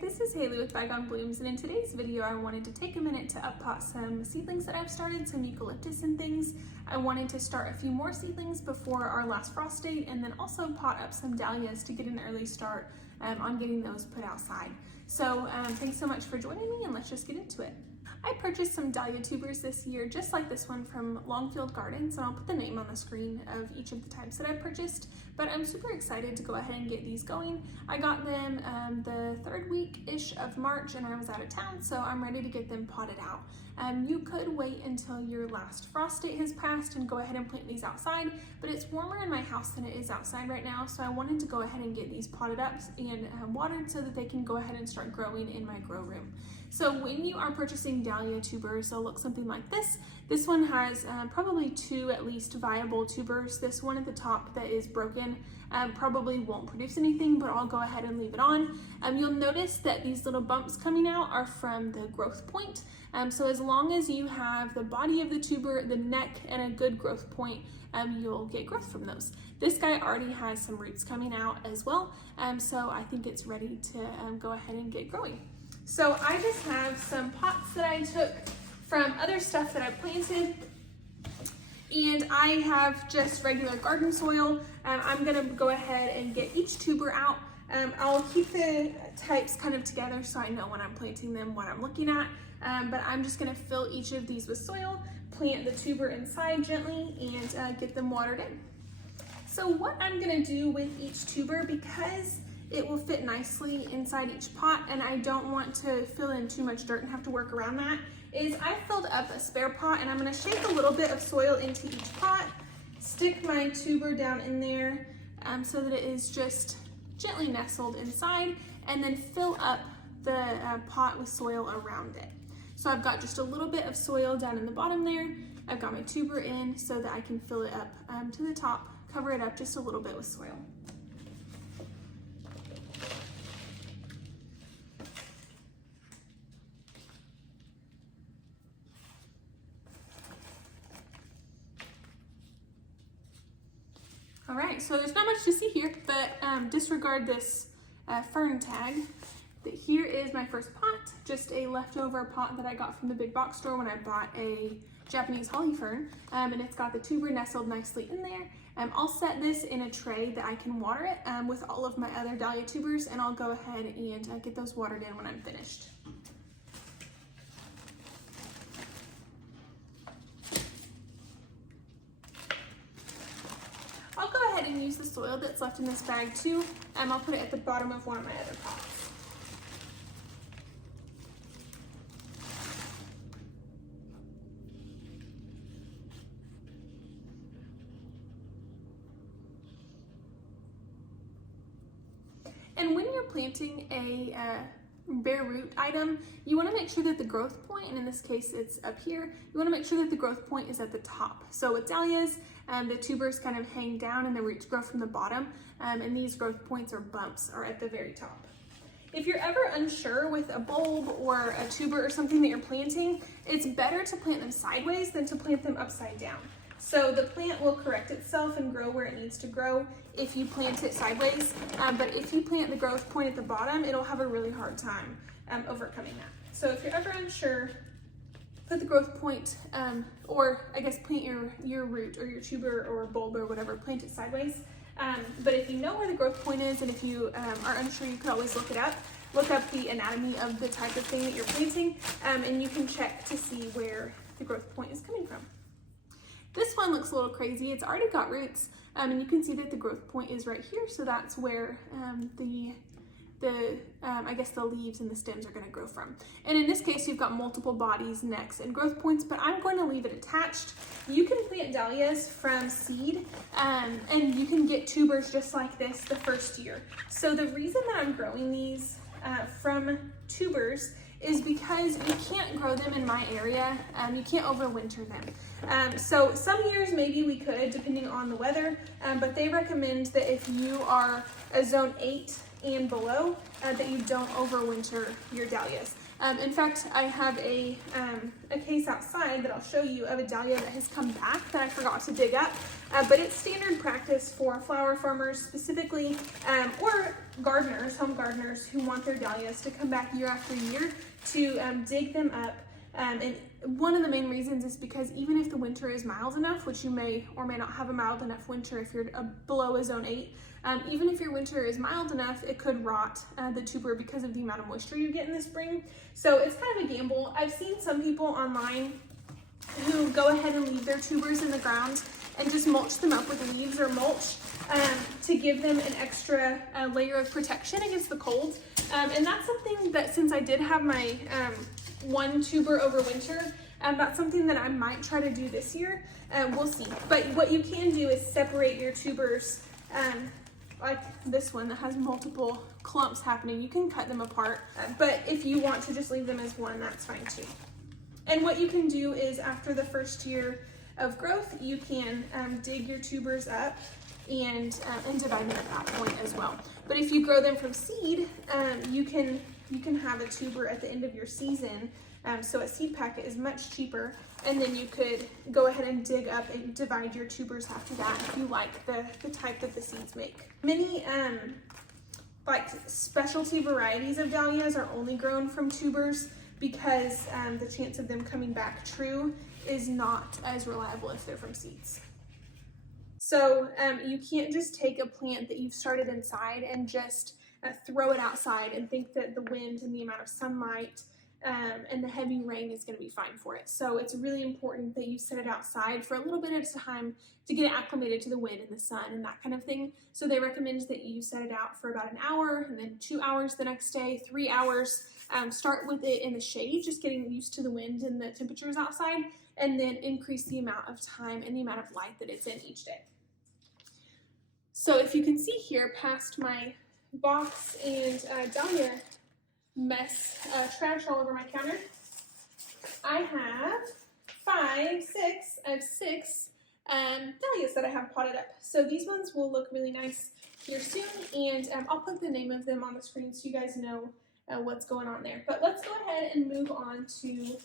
this is Haley with Bygone Blooms, and in today's video I wanted to take a minute to uppot some seedlings that I've started, some eucalyptus and things. I wanted to start a few more seedlings before our last frost date, and then also pot up some dahlias to get an early start on getting those put outside. So thanks so much for joining me, and let's just get into it. I purchased some dahlia tubers this year, just like this one from Longfield Gardens, and I'll put the name on the screen of each of the types that I purchased, but I'm super excited to go ahead and get these going. I got them the third week-ish of March, and I was out of town, so I'm ready to get them potted out. You could wait until your last frost date has passed and go ahead and plant these outside, but it's warmer in my house than it is outside right now, so I wanted to go ahead and get these potted up and watered so that they can go ahead and start growing in my grow room. So when you are purchasing dahlia tubers, they'll look something like this. This one has probably two at least viable tubers. This one at the top that is broken probably won't produce anything, but I'll go ahead and leave it on. You'll notice that these little bumps coming out are from the growth point. So as long as you have the body of the tuber, the neck, and a good growth point, you'll get growth from those. This guy already has some roots coming out as well, so I think it's ready to go ahead and get growing. So I just have some pots that I took from other stuff that I planted, and I have just regular garden soil. I'm gonna go ahead and get each tuber out. I'll keep the types kind of together so I know when I'm planting them what I'm looking at, but I'm just gonna fill each of these with soil, plant the tuber inside gently, and get them watered in. So what I'm gonna do with each tuber, because it will fit nicely inside each pot and I don't want to fill in too much dirt and have to work around that, is I filled up a spare pot, and I'm gonna shake a little bit of soil into each pot, stick my tuber down in there so that it is just gently nestled inside, and then fill up the pot with soil around it. So I've got just a little bit of soil down in the bottom there. I've got my tuber in so that I can fill it up to the top, cover it up just a little bit with soil. All right, so there's not much to see here, but disregard this fern tag. Here is my first pot, just a leftover pot that I got from the big box store when I bought a Japanese holly fern, and it's got the tuber nestled nicely in there. I'll set this in a tray that I can water it with all of my other dahlia tubers, and I'll go ahead and get those watered in when I'm finished. I'll go ahead and use the soil that's left in this bag too, and I'll put it at the bottom of one of my other pots. And when you're planting a bare root item, you want to make sure that the growth point, and in this case it's up here, you want to make sure that the growth point is at the top. So with dahlias, the tubers kind of hang down and the roots grow from the bottom, and these growth points or bumps are at the very top. If you're ever unsure with a bulb or a tuber or something that you're planting, it's better to plant them sideways than to plant them upside down. So the plant will correct itself and grow where it needs to grow if you plant it sideways, but if you plant the growth point at the bottom, it'll have a really hard time overcoming that. So if you're ever unsure, put the growth point, or I guess plant your root or your tuber or bulb or whatever, plant it sideways. But if you know where the growth point is, and if you are unsure, you could always look it up. Look up the anatomy of the type of thing that you're planting, and you can check to see where the growth point is coming from. This one looks a little crazy. It's already got roots, and you can see that the growth point is right here, so that's where I guess the leaves and the stems are going to grow from. And in this case, you've got multiple bodies, necks, and growth points, but I'm going to leave it attached. You can plant dahlias from seed, and you can get tubers just like this the first year. So the reason that I'm growing these from tubers is because you can't grow them in my area. You can't overwinter them. So some years maybe we could, depending on the weather, but they recommend that if you are a zone 8 and below, that you don't overwinter your dahlias. In fact, I have a case outside that I'll show you of a dahlia that has come back that I forgot to dig up, but it's standard practice for flower farmers specifically, or gardeners, home gardeners who want their dahlias to come back year after year to dig them up. And one of the main reasons is because even if the winter is mild enough, which you may or may not have a mild enough winter if you're below a zone 8, even if your winter is mild enough, it could rot the tuber because of the amount of moisture you get in the spring. So it's kind of a gamble. I've seen some people online who go ahead and leave their tubers in the ground and just mulch them up with leaves or mulch to give them an extra layer of protection against the cold. And that's something that, since I did have my one tuber over winter, that's something that I might try to do this year. We'll see. But what you can do is separate your tubers, like this one that has multiple clumps happening. You can cut them apart, but if you want to just leave them as one, that's fine too. And what you can do is, after the first year of growth, you can dig your tubers up and divide them at that point as well. But if you grow them from seed, you can have a tuber at the end of your season. So a seed packet is much cheaper, and then you could go ahead and dig up and divide your tubers after that if you like the type that the seeds make. Many like specialty varieties of dahlias are only grown from tubers because the chance of them coming back true is not as reliable if they're from seeds. So you can't just take a plant that you've started inside and just throw it outside and think that the wind and the amount of sunlight and the heavy rain is going to be fine for it. So it's really important that you set it outside for a little bit at a time to get it acclimated to the wind and the sun and that kind of thing. So they recommend that you set it out for about an hour, and then 2 hours the next day, 3 hours. Start with it in the shade, just getting used to the wind and the temperatures outside, and then increase the amount of time and the amount of light that it's in each day. So if you can see here, past my box and dahlia mess, trash all over my counter, I have six dahlias that I have potted up. So these ones will look really nice here soon, and I'll put the name of them on the screen so you guys know what's going on there. But let's go ahead and move on to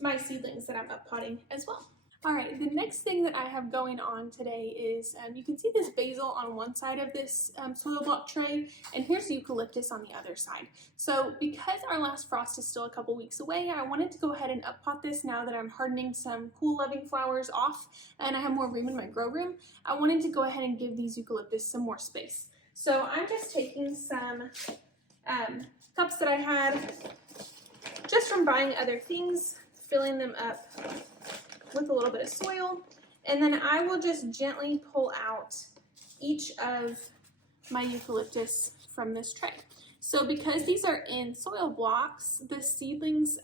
my seedlings that I'm up potting as well. All right, the next thing that I have going on today is, you can see this basil on one side of this soil block tray, and here's the eucalyptus on the other side. So because our last frost is still a couple weeks away, I wanted to go ahead and up pot this now that I'm hardening some cool loving flowers off and I have more room in my grow room. I wanted to go ahead and give these eucalyptus some more space. So I'm just taking some cups that I had just from buying other things, filling them up with a little bit of soil, and then I will just gently pull out each of my eucalyptus from this tray. So because these are in soil blocks, the seedlings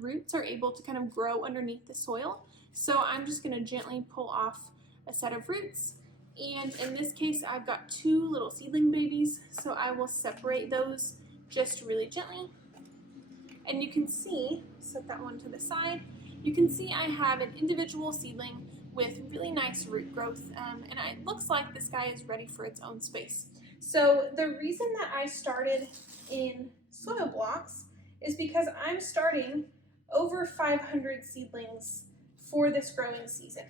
roots are able to kind of grow underneath the soil. So I'm just going to gently pull off a set of roots, and in this case I've got 2 little seedling babies, so I will separate those just really gently. And you can see, set that one to the side, you can see I have an individual seedling with really nice root growth, and it looks like this guy is ready for its own space. So the reason that I started in soil blocks is because I'm starting over 500 seedlings for this growing season.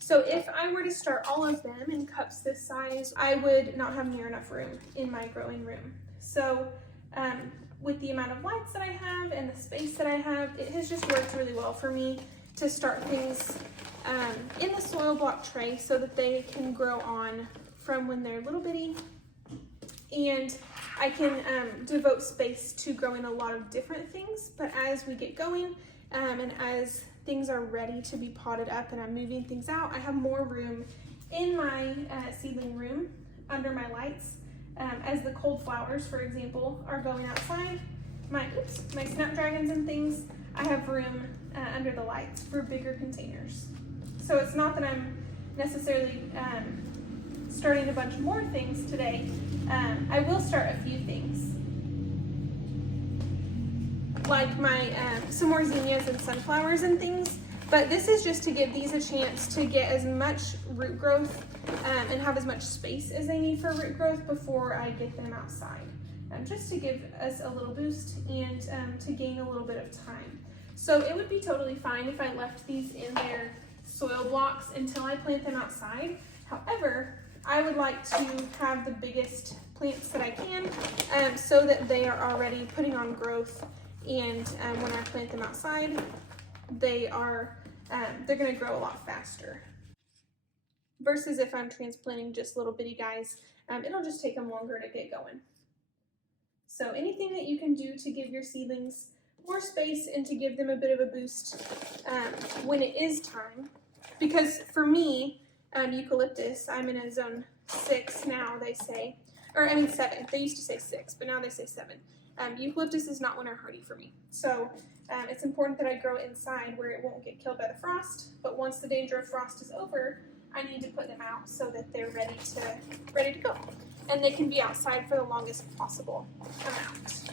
So if I were to start all of them in cups this size, I would not have near enough room in my growing room. So with the amount of lights that I have and the space that I have, it has just worked really well for me to start things in the soil block tray so that they can grow on from when they're little bitty, and I can devote space to growing a lot of different things. But as we get going and as things are ready to be potted up and I'm moving things out, I have more room in my seedling room under my lights. As the cold flowers, for example, are going outside, my snapdragons and things, I have room under the lights for bigger containers. So it's not that I'm necessarily starting a bunch more things today. I will start a few things, like my some more zinnias and sunflowers and things, but this is just to give these a chance to get as much root growth and have as much space as they need for root growth before I get them outside, just to give us a little boost and to gain a little bit of time. So it would be totally fine if I left these in their soil blocks until I plant them outside. However, I would like to have the biggest plants that I can so that they are already putting on growth, and when I plant them outside, they're going to grow a lot faster. Versus if I'm transplanting just little bitty guys, it'll just take them longer to get going. So anything that you can do to give your seedlings more space and to give them a bit of a boost when it is time. Because for me, eucalyptus, I'm in a zone 6 now, they say. Or I mean 7. They used to say 6, but now they say 7. Eucalyptus is not winter hardy for me. So it's important that I grow it inside where it won't get killed by the frost. But once the danger of frost is over, I need to put them out so that they're ready to go. And they can be outside for the longest possible amount.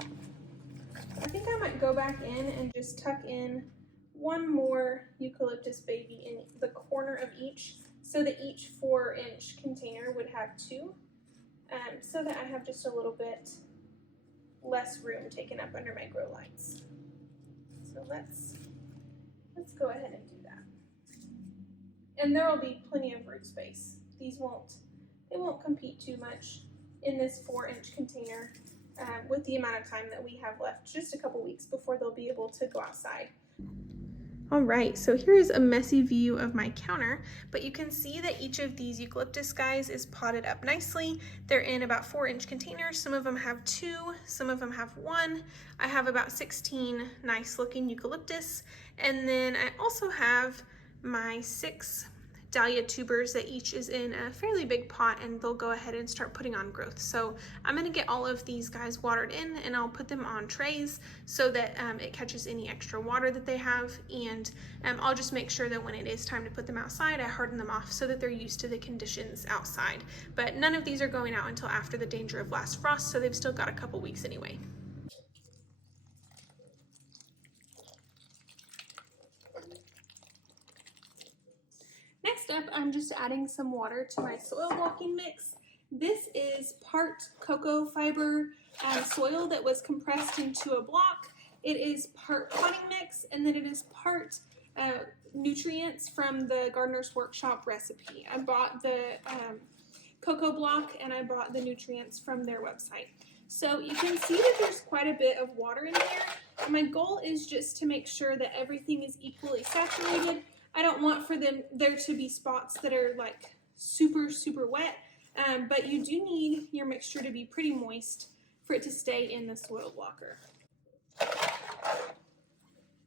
I think I might go back in and just tuck in one more eucalyptus baby in the corner of each, so that each 4-inch container would have 2, so that I have just a little bit less room taken up under my grow lights. So let's go ahead and do that. And there will be plenty of root space. They won't compete too much in this 4-inch container with the amount of time that we have left, just a couple weeks before they'll be able to go outside. All right, so here's a messy view of my counter, but you can see that each of these eucalyptus guys is potted up nicely. They're in about 4-inch containers. Some of them have 2, some of them have 1. I have about 16 nice looking eucalyptus, and then I also have my 6 dahlia tubers that each is in a fairly big pot, and they'll go ahead and start putting on growth. So I'm gonna get all of these guys watered in, and I'll put them on trays so that it catches any extra water that they have, and I'll just make sure that when it is time to put them outside, I harden them off so that they're used to the conditions outside. But none of these are going out until after the danger of last frost, so they've still got a couple weeks anyway. Next up, I'm just adding some water to my soil blocking mix. This is part cocoa fiber soil that was compressed into a block. It is part potting mix, and then it is part nutrients from the Gardener's Workshop recipe. I bought the cocoa block, and I bought the nutrients from their website. So you can see that there's quite a bit of water in there. And my goal is just to make sure that everything is equally saturated. I don't want for there to be spots that are like super, super wet, but you do need your mixture to be pretty moist for it to stay in the soil blocker.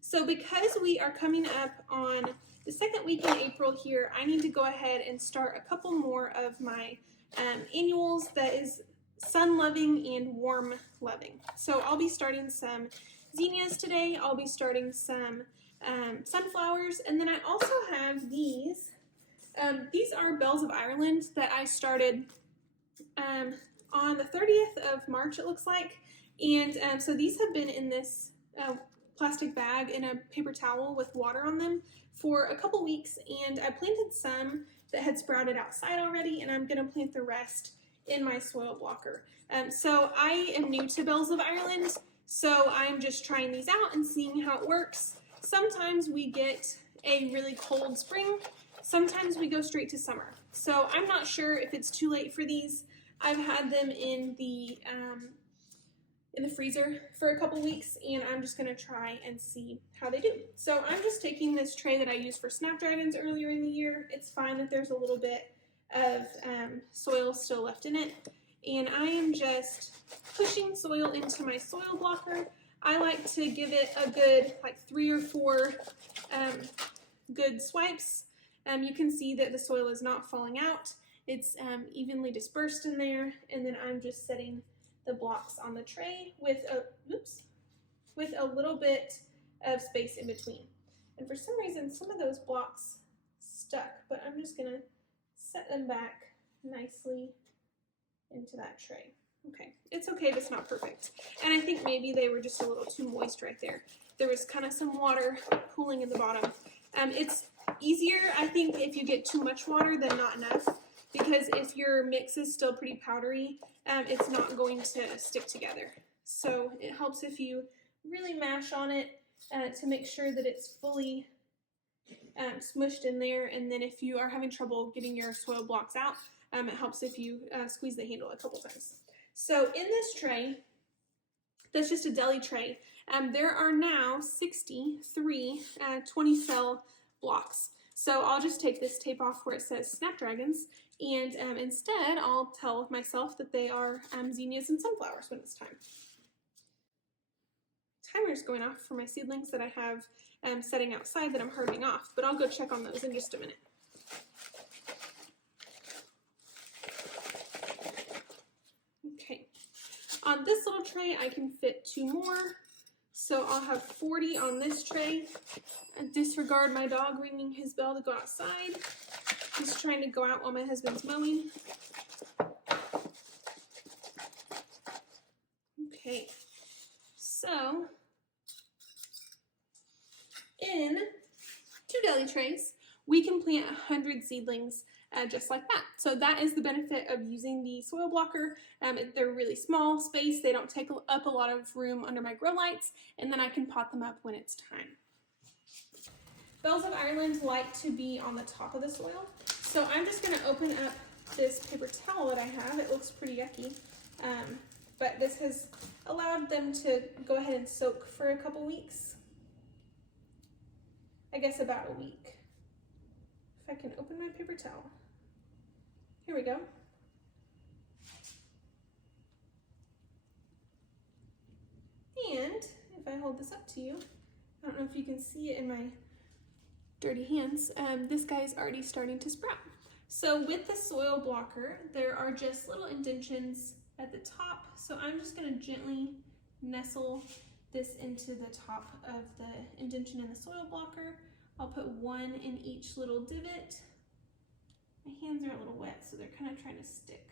So because we are coming up on the second week in April here, I need to go ahead and start a couple more of my annuals that is sun-loving and warm-loving. So I'll be starting some zinnias today. I'll be starting some sunflowers, and then I also have these. These are bells of Ireland that I started on the 30th of March, it looks like, and so these have been in this plastic bag in a paper towel with water on them for a couple weeks, and I planted some that had sprouted outside already, and I'm going to plant the rest in my soil blocker. So I am new to bells of Ireland, so I'm just trying these out and seeing how it works. Sometimes we get a really cold spring, sometimes we go straight to summer. So I'm not sure if it's too late for these. I've had them in the freezer for a couple weeks, and I'm just gonna try and see how they do. So I'm just taking this tray that I used for snapdragons earlier in the year. It's fine that there's a little bit of soil still left in it, and I am just pushing soil into my soil blocker. I like to give it a good 3 or 4 good swipes. You can see that the soil is not falling out. It's evenly dispersed in there, and then I'm just setting the blocks on the tray with a little bit of space in between. And for some reason, some of those blocks stuck, but I'm just gonna set them back nicely into that tray. Okay, it's okay if it's not perfect. And I think maybe they were just a little too moist right there. There was kind of some water pooling in the bottom. It's easier, I think, if you get too much water than not enough, because if your mix is still pretty powdery, it's not going to stick together. So it helps if you really mash on it to make sure that it's fully smushed in there. And then if you are having trouble getting your soil blocks out, It helps if you squeeze the handle a couple times. So in this tray, that's just a deli tray, there are now 63 20-cell blocks. So I'll just take this tape off where it says Snapdragons, and instead I'll tell myself that they are zinnias and sunflowers when it's time. Timer's going off for my seedlings that I have setting outside that I'm hardening off, but I'll go check on those in just a minute. Okay, on this little tray I can fit 2 more, so I'll have 40 on this tray. Disregard my dog ringing his bell to go outside. He's trying to go out while my husband's mowing. Okay, so in 2 deli trays, we can plant 100 seedlings just like that. So that is the benefit of using the soil blocker. They're really small space, they don't take up a lot of room under my grow lights, and then I can pot them up when it's time. Bells of Ireland like to be on the top of the soil, so I'm just going to open up this paper towel that I have. It looks pretty yucky, but this has allowed them to go ahead and soak for a couple weeks. I guess about a week. If I can open my paper towel. Here we go. And if I hold this up to you, I don't know if you can see it in my dirty hands, this guy is already starting to sprout. So with the soil blocker, there are just little indentions at the top, so I'm just going to gently nestle this into the top of the indention in the soil blocker. I'll put 1 in each little divot. My hands are a little wet, so they're kind of trying to stick.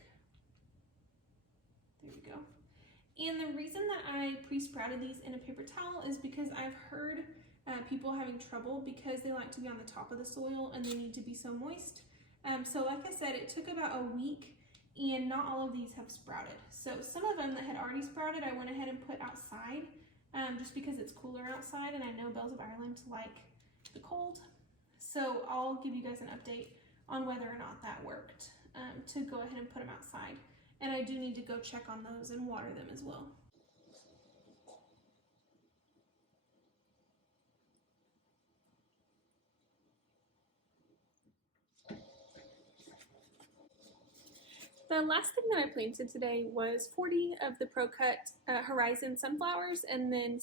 There we go. And the reason that I pre-sprouted these in a paper towel is because I've heard people having trouble because they like to be on the top of the soil and they need to be so moist. So like I said, it took about a week and not all of these have sprouted. So some of them that had already sprouted, I went ahead and put outside just because it's cooler outside, and I know Bells of Ireland like the cold. So I'll give you guys an update on whether or not that worked to go ahead and put them outside. And I do need to go check on those and water them as well. The last thing that I planted today was 40 of the Pro Cut Horizon sunflowers, and then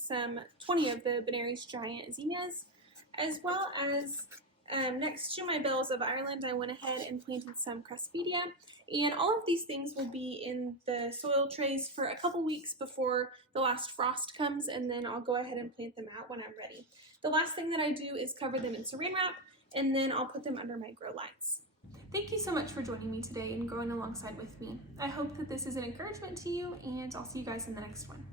20 of the Benary's Giant zinnias, as well as next to my Bells of Ireland, I went ahead and planted some Cresspedia, and all of these things will be in the soil trays for a couple weeks before the last frost comes, and then I'll go ahead and plant them out when I'm ready. The last thing that I do is cover them in saran wrap, and then I'll put them under my grow lights. Thank you so much for joining me today and growing alongside with me. I hope that this is an encouragement to you, and I'll see you guys in the next one.